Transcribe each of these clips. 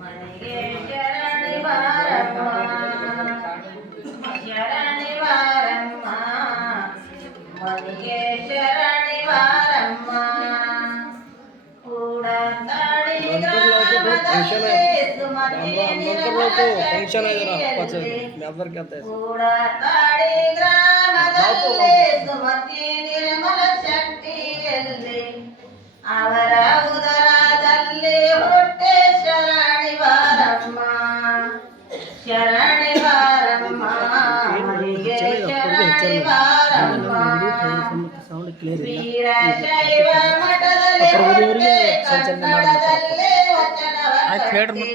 ಮನೆಗೆ ಶರಣಿ ಬಾರಮ್ಮ ಶರಣಿ ಬಾರಮ್ಮ ಮನೆಗೆ ಶರಣಿ ಬಾರಮ್ಮ ಕೂಡ ತಾಳಿ ಗ್ರಾಮದಲ್ಲಿ ಸುಮತಿ ನಿರ್ಮಲ ಕೂಡ ತಾಳಿ ಗ್ರಾಮದಲ್ಲಿ ಸುಮತಿ ನಿರ್ಮಲ ಶಕ್ತಿಯಲ್ಲಿ ಅವರ ಉದರದಲ್ಲಿ ಹೊಟ್ಟೆ ಶರಣಿ ಬಾರಮ್ಮ ಶರಣಿ ಬಾರಮ್ಮ ಮನೆಗೆ ಶರಣಿ ಬಾರಮ್ಮ ವೀರಶೈವ ಮಠದಲ್ಲಿ ಹೊಟ್ಟೆ ಕನ್ನಡದಲ್ಲಿ ವಚನವ ಕಟ್ಟಿ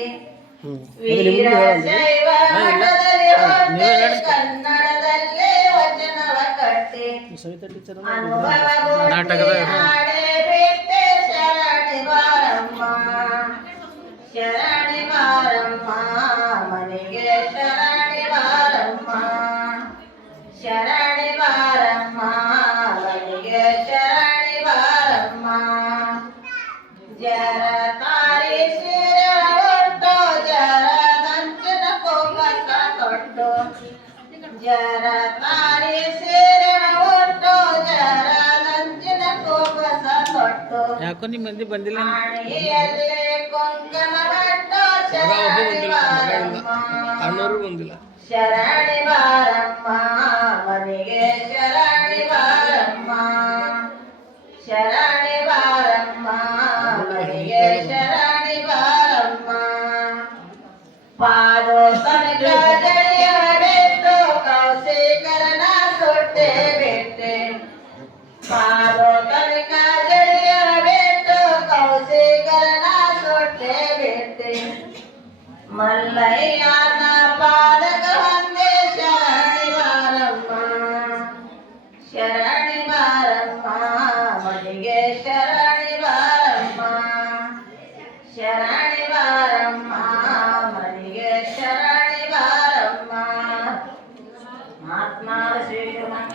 ವೀರಶೈವ ಮಠದಲ್ಲಿ ಹೊಟ್ಟೆ ಕನ್ನಡದಲ್ಲಿ ವಚನವ ಕಟ್ಟಿ ಅನುಭವ ಬಿಟ್ಟೆ ಶರಣಿ ಬಾರಮ್ಮ ಶರಣಿ ಬಾರಮ್ಮ ಮನೆಗೆ ಶರಣಿ ಬಾರಮ್ಮ ಶರಣಿ ಬಾರಮ್ಮ ಮನೆಗೆ ಶರಣಿ ಬಾರಮ್ಮ ಜರ ತಾರಿ ಸೀರೆ ಒಟ್ಟು ಜರ ದಂಚನ ಕೋಪಸ ತೊಟ್ಟು ಜರ ತಾರಿ ಸೀರೆ ಒಟ್ಟು ಜರ ದಂಚನ ಕೋಪಸ ತೊಟ್ಟು ಯಾಕೋ ನಿಮ್ಮ ಮಂದಿ ಬಂದಿಲ್ಲ ಆಣಿಯಲ್ಲೇ ಕೊಂಕಣ ಬಟ್ಟು ಶರಣಿ ಬಾರಮ್ಮ ಬಂದಿಲ್ಲ ಶರಣಿ ಬಾರಮ್ಮ ಮನೆಗೆ ಶರಣಿ ಬಾರಮ್ಮ ಶರಣಿ ಬಾರಮ್ಮ ಮನೆಗೆ ಶರಣಿ ಬಾರಮ್ಮ ಪಾದೋ ತನಕ ಜಡಿಯ ಬೆಟ್ಟು ಕೌಶಿಕರನ ಸೊಟ್ಟೆ ಬೆಟ್ಟೆ ಪಾದೋ ತನಕ ಜಡಿಯ ಬೆಟ್ಟು ಕೌಶಿಕರನ ಸೊಟ್ಟೆ ಬೆಟ್ಟೆ ಮಲ್ಲಯ್ಯನ ಪಾದಕ ಒಂದೇ ಶರಣಿ ಬಾರಮ್ಮ ಶರಣಿ ಬಾರಮ್ಮ ಮನೆಗೆ ಶರಣಿ ಬಾರಮ್ಮ ಶರಣಿ